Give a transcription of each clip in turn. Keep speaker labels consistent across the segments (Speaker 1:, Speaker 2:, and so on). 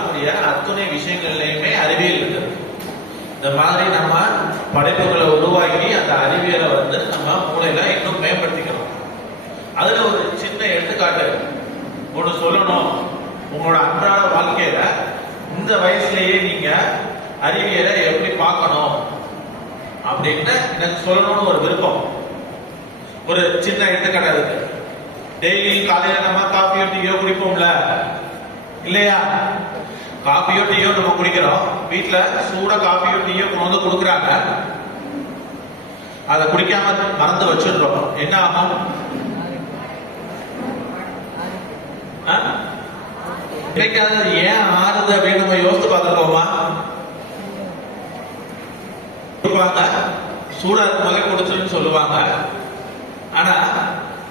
Speaker 1: முடியாத அத்துணை விஷயங்கள்லையுமே அறிவியல் இருக்குது இந்த மாதிரி நம்ம படைப்புகளை உருவாக்கி அந்த அறிவியலை வந்து நம்ம மூளையில இன்னும் மேம்படுத்திக்கிறோம் அதுல ஒரு சின்ன எடுத்துக்காட்டு ஒன்று சொல்லணும். உங்களோட அன்றாட வாழ்க்கையில இந்த வயசுலயே நீங்க அறிவியலை எப்படி பார்க்கணும் அப்படின்னு எனக்கு சொல்லணும்னு ஒரு விருப்பம். ஒரு சின்ன எடுத்துக்காட்டு இருக்கு டெய்லி காலையில நம்ம காஃபியோ டீயோ குடிப்போம்ல. இல்லையா? காஃபியோ டீயோ நம்ம குடிக்கிறோம். வீட்டுல சூட காஃபியோ டீயோ கொண்டு வந்து கொடுக்குறாங்க. அதை குடிக்காம மறந்து வச்சிடுறோம். என்ன ஆகும்? கிடைக்காது. ஏன் ஆறுது அப்படின்னு நம்ம யோசித்து பார்த்துருக்கோமா? கொடுப்பாங்க. சூடா இருக்கும் போதே குடிச்சுன்னு சொல்லுவாங்க. ஆனா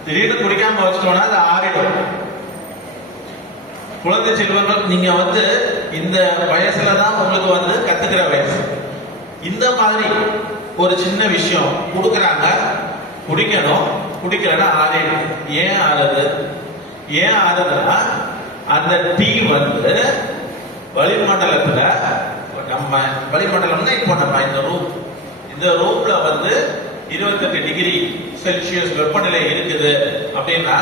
Speaker 1: திடீர்னு குடிக்காம வச்சுட்டோம்னா அது ஆறிடும். குழந்தை செல்வங்கள் நீங்க வந்து இந்த வயசுல தான் உங்களுக்கு வந்து கத்துக்கிற வயசு இந்த மாதிரி ஒரு சின்ன விஷயம் கொடுக்குறாங்க. குடிக்கணும். குடிக்கலன்னா ஆறிடும் ஏன் ஆறுது? ஏன் ஆறுதுன்னா அந்த டீ வந்து வளிமண்டலத்துல நம்ம வளிமண்டலம்னா இப்போ நம்ம இந்த ரூம் இந்த ரூம்ல வந்து இருபத்தெட்டு டிகிரி செல்சியஸ் வெப்பநிலை இருக்குது அப்படின்னா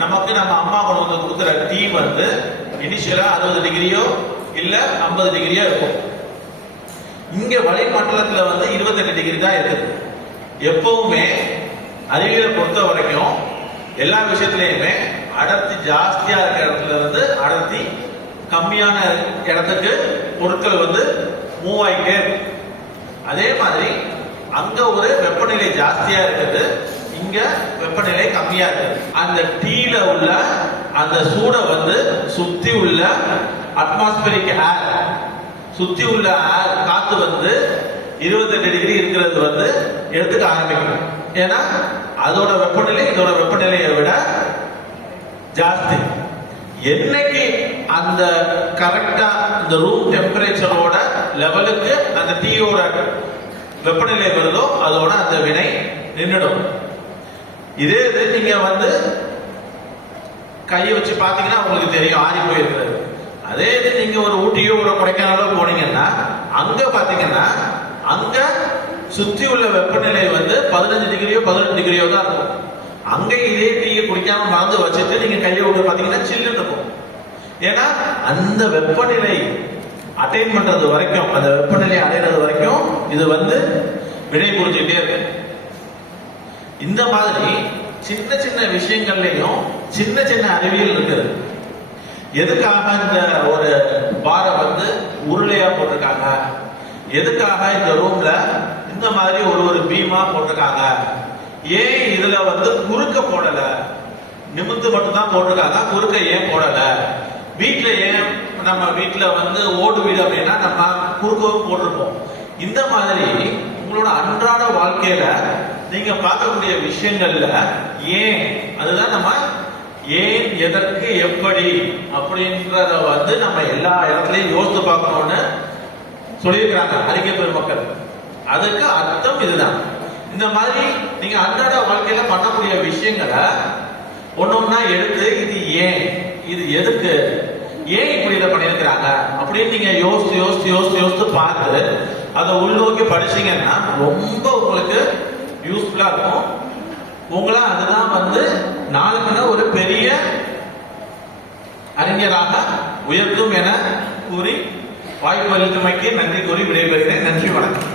Speaker 1: நமக்கு நம்ம அம்மா கொண்டு வந்து கொடுக்குற டீ வந்து இனிஷியலா அறுபது டிகிரியோ இல்ல ஐம்பது டிகிரியோ இருக்கும். இங்க வளிமண்டலத்துல வந்து இருபத்தெட்டு டிகிரி தான் இருக்குது. எப்பவுமே அறிவியலை பொறுத்த வரைக்கும் எல்லா விஷயத்திலையுமே அடர்த்தி ஜாஸ்தியா இருக்கிற இடத்துல இருந்து அடர்த்தி கம்மியான இடத்துக்கு பொருட்கள் வந்து மூவ் ஆகிட்டே அதே மாதிரி அங்க ஒரு வெப்பநிலை ஜாஸ்தியா இருக்குது. இங்க வெப்பநிலை கம்மியா இருக்குது அந்த டீல உள்ள அந்த சூட வந்து சுத்தி உள்ள அட்மாஸ்பரிக் ஏர் சுத்தி உள்ள ஏர் காத்து வந்து இருபத்தெட்டு டிகிரி இருக்கிறது வந்து எடுத்துக்க ஆரம்பிக்கும் ஏன்னா அதோட வெப்பநிலை இதோட வெப்பநிலையை விட ஜாஸ்தி. என்னைக்கு அந்த கரெக்டா இந்த ரூம் டெம்பரேச்சரோட லெவலுக்கு அந்த டீயோட வெப்பநிலை வருதோ அதோட அந்த வினை நின்றுடும். இதே இது நீங்க வந்து கையை வச்சு பாத்தீங்கன்னா உங்களுக்கு தெரியும் ஆறி போயிருக்கிறது. அதே இது நீங்க ஒரு ஊட்டியோ ஒரு கொடைக்கானலோ போனீங்கன்னா அங்க பாத்தீங்கன்னா அங்க சுத்தி உள்ள வெப்பநிலை வந்து பதினஞ்சு டிகிரியோ பதினெட்டு டிகிரியோ தான் இருக்கும். அங்க இதே டீயை குடிக்காம மறந்து வச்சுட்டு நீங்க கையை விட்டு பாத்தீங்கன்னா சில்லுன்னு இருக்கும். ஏன்னா அந்த வெப்பநிலை அட்டைன் பண்றது வரைக்கும் அந்த வெப்பநிலை அடையிறது வரைக்கும் இது வந்து வினை புரிஞ்சுக்கிட்டே இருக்கு இந்த மாதிரி சின்ன சின்ன விஷயங்கள்லயும் சின்ன சின்ன அறிவியல் இருக்குது. எதுக்காக இந்த ஒரு பாரை வந்து உருளையா போட்டிருக்காங்க? எதுக்காக இந்த ரூம்ல இந்த மாதிரி ஒரு ஒரு பீமா போட்டிருக்காங்க? ஏன் இதுல வந்து குறுக்க போடல? நிமிந்து மட்டும் தான் போட்டிருக்காங்க குறுக்க ஏன் போடல? வீட்டுல ஏன் நம்ம வீட்டுல வந்து ஓடு வீடு அப்படின்னா நம்ம குறுக்கவும் போட்டிருப்போம். இந்த மாதிரி உங்களோட அன்றாட வாழ்க்கையில நீங்க பார்க்கக்கூடிய விஷயங்கள்ல ஏன்? அதுதான் நம்ம ஏன் எதற்கு எப்படி அப்படின்றத வந்து நம்ம எல்லா இடத்துலயும் யோசித்து பார்க்கணும்னு சொல்லியிருக்கிறாங்க அறிக்கை பெருமக்கள். அதுக்கு அர்த்தம் இதுதான். இந்த மாதிரி நீங்க அன்றாட வாழ்க்கையில பண்ணக்கூடிய விஷயங்களை ஒன்னொன்னா எடுத்து இது ஏன்? இது எதுக்கு? ஏன் இப்படி இதை பண்ணியிருக்கிறாங்க? அப்படின்னு நீங்க யோசித்து யோசித்து யோசித்து யோசித்து பார்த்து அதை உள்நோக்கி படிச்சீங்கன்னா ரொம்ப உங்களுக்கு யூஸ்ஃபுல்லா இருக்கும். உங்களாம் அதுதான் வந்து நாளுக்குன்னு ஒரு பெரிய அறிஞராக உயர்த்தும் என கூறி வாய்ப்பு அளித்தமைக்கு நன்றி கூறி விடைபெறுகிறேன். நன்றி வணக்கம்.